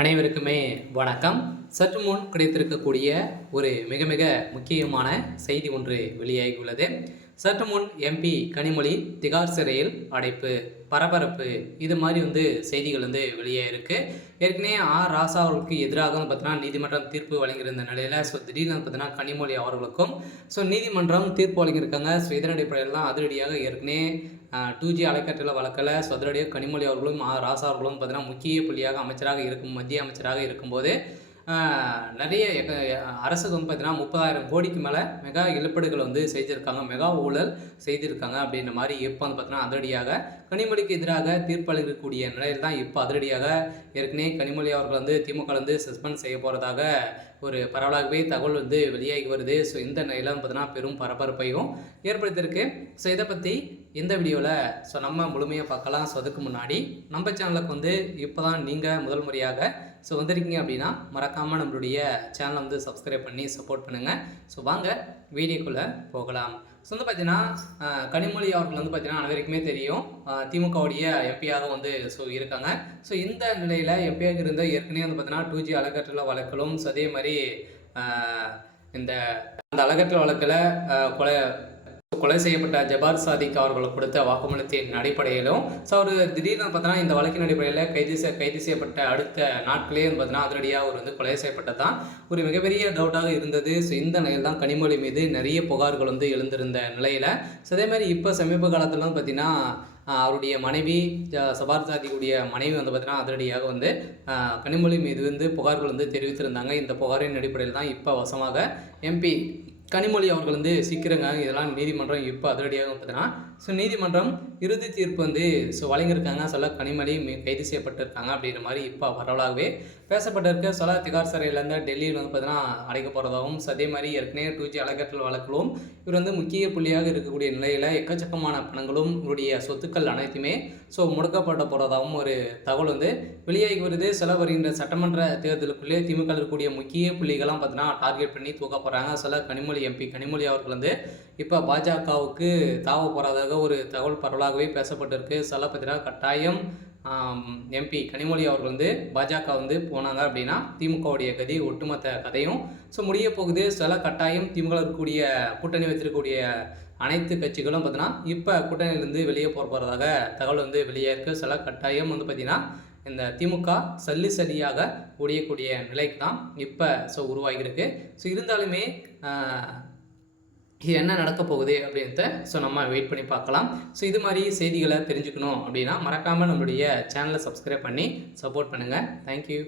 அனைவருக்குமே வணக்கம். சற்று முன் கிடைத்திருக்கக்கூடிய ஒரு மிக மிக முக்கியமான செய்தி ஒன்று வெளியாகியுள்ளது. சற்று முன் எம்பி கனிமொழி திகார் சிறையில் அடைப்பு, பரபரப்பு, இது மாதிரி செய்திகள் வெளியாயிருக்கு. ஏற்கனவே ராசா அவர்களுக்கு எதிராக பார்த்தீங்கன்னா நீதிமன்றம் தீர்ப்பு வழங்கியிருந்த நிலையில் திடீர்னு பார்த்தீங்கன்னா கனிமொழி அவர்களுக்கும் நீதிமன்றம் தீர்ப்பு வழங்கியிருக்காங்க. இதன் அடிப்படையில் தான் அதிரடியாக ஏற்கனவே 2G அலைக்கற்றலை வழக்கில் அதிரடியாக கனிமொழி அவர்களும் ராசா அவர்களும் பார்த்தீங்கன்னா முக்கிய புள்ளியாக அமைச்சராக இருக்கும் மத்திய அமைச்சராக இருக்கும்போது நிறைய அரசுக்கு பார்த்தீங்கன்னா 30,000 கோடிக்கு மேலே மெகா இழப்பீடுகள் செஞ்சுருக்காங்க, மெகா ஊழல் செய்திருக்காங்க அப்படின்ற மாதிரி இப்போ பார்த்தீங்கன்னா அதிரடியாக கனிமொழிக்கு எதிராக தீர்ப்பு அளிக்கக்கூடிய நிலையில் தான் இப்போ அதிரடியாக ஏற்கனவே கனிமொழி அவர்கள் திமுக சஸ்பெண்ட் செய்ய போகிறதாக ஒரு பரவலாகவே தகவல் வெளியாகி வருது. ஸோ இந்த நிலையில் பார்த்தீங்கன்னா பெரும் பரபரப்பையும் ஏற்படுத்தியிருக்கு. ஸோ இதை பற்றி இந்த வீடியோவில் நம்ம முழுமையாக பார்க்கலாம். ஸோ அதுக்கு முன்னாடி நம்ம சேனலுக்கு இப்போ தான் நீங்கள் முதல் முறையாக வந்திருக்கீங்க அப்படின்னா மறக்காமல் நம்மளுடைய சேனலை சப்ஸ்கிரைப் பண்ணி சப்போர்ட் பண்ணுங்கள். ஸோ வாங்க வீடியோக்குள்ளே போகலாம். ஸோ பார்த்தீங்கன்னா கனிமொழி அவர்கள் பார்த்தீங்கன்னா அனைவருக்குமே தெரியும், திமுகவுடைய எம்பியாக இருக்காங்க. ஸோ இந்த நிலையில் எம்பியாக இருந்த ஏற்கனவே பார்த்தீங்கன்னா 2G அலகற்றல் வழக்கிலும் அதே மாதிரி இந்த அலகற்றல் வழக்கில் கொலை செய்யப்பட்ட ஜபார் சாதிக் அவர்கள் கொடுத்த வாக்குமூலத்தின் அடிப்படையிலும் அவர் திடீர்னு பார்த்தீங்கன்னா இந்த வழக்கின் அடிப்படையில் கைது செய்யப்பட்ட அடுத்த நாட்களே பார்த்தீங்கன்னா அதிரடியாக அவர் கொலை செய்யப்பட்டதான் ஒரு மிகப்பெரிய டவுட்டாக இருந்தது. ஸோ இந்த நிலையில் தான் கனிமொழி மீது நிறைய புகார்கள் எழுந்திருந்த நிலையில் அதே மாதிரி இப்போ சமீப காலத்தில் பார்த்தீங்கன்னா அவருடைய மனைவி ஜபார் சாதிக்குடைய மனைவி பார்த்தீங்கன்னா அதிரடியாக கனிமொழி மீது புகார்கள் தெரிவித்திருந்தாங்க. இந்த புகாரின் அடிப்படையில் தான் இப்போ வசமாக எம்பி கனிமொழி அவர்கள் சீக்கிரங்க இதெல்லாம் நீதிமன்றம் இப்போ அதிரடியாக பார்த்தீங்கன்னா நீதிமன்றம் இறுதி தீர்ப்பு வழங்கியிருக்காங்க. கனிமொழி கைது செய்யப்பட்டிருக்காங்க அப்படின்ற மாதிரி இப்போ பரவலாகவே பேசப்பட்டிருக்க. திகார் சிறையிலேருந்து டெல்லியில் பார்த்தீங்கன்னா அடைக்க போகிறதாகவும் அதே மாதிரி ஏற்கனவே 2G அலைக்கற்றல் வழக்கிலும் இவர் முக்கிய புள்ளியாக இருக்கக்கூடிய நிலையில் எக்கச்சக்கமான பணங்களும் இவருடைய சொத்துக்கள் அனைத்துமே முடக்கப்பட போகிறதாகவும் ஒரு தகவல் வெளியாகி வருது. வருகின்ற சட்டமன்ற தேர்தலுக்குள்ளே திமுக இருக்கக்கூடிய முக்கிய புள்ளிகள்லாம் பார்த்தீங்கன்னா டார்கெட் பண்ணி தூக்க போகிறாங்க. கனிமொழி எம்பி கனிமொழி அவர்கள் இப்போ பாஜகவுக்கு தாவ போகிறதாக ஒரு தகவல் பரவலாகவே பேசப்பட்டிருக்கு. பார்த்தீங்கன்னா கட்டாயம் எம்பி கனிமொழி அவர்கள் பாஜக போனாங்க அப்படின்னா திமுகவுடைய கதி ஒட்டுமொத்த கதையும் முடிய போகுது. கட்டாயம் திமுக இருக்கக்கூடிய கூட்டணி வைத்திருக்கக்கூடிய அனைத்து கட்சிகளும் பார்த்தீங்கன்னா இப்போ கூட்டணியிலேருந்து வெளியே போகிறதாக தகவல் வெளியே இருக்குது. கட்டாயம் பார்த்தீங்கன்னா இந்த திமுக சல்லியாக ஒழியக்கூடிய நிலைக்கு தான் இப்போ உருவாகியிருக்கு. இருந்தாலுமே இது என்ன நடக்க போகுது அப்படின்றத நம்ம வெயிட் பண்ணி பார்க்கலாம். இது மாதிரி செய்திகளை தெரிஞ்சுக்கணும் அப்படின்னா மறக்காமல் நம்மளுடைய சேனலை சப்ஸ்கிரைப் பண்ணி சப்போர்ட் பண்ணுங்கள். தேங்க்யூ.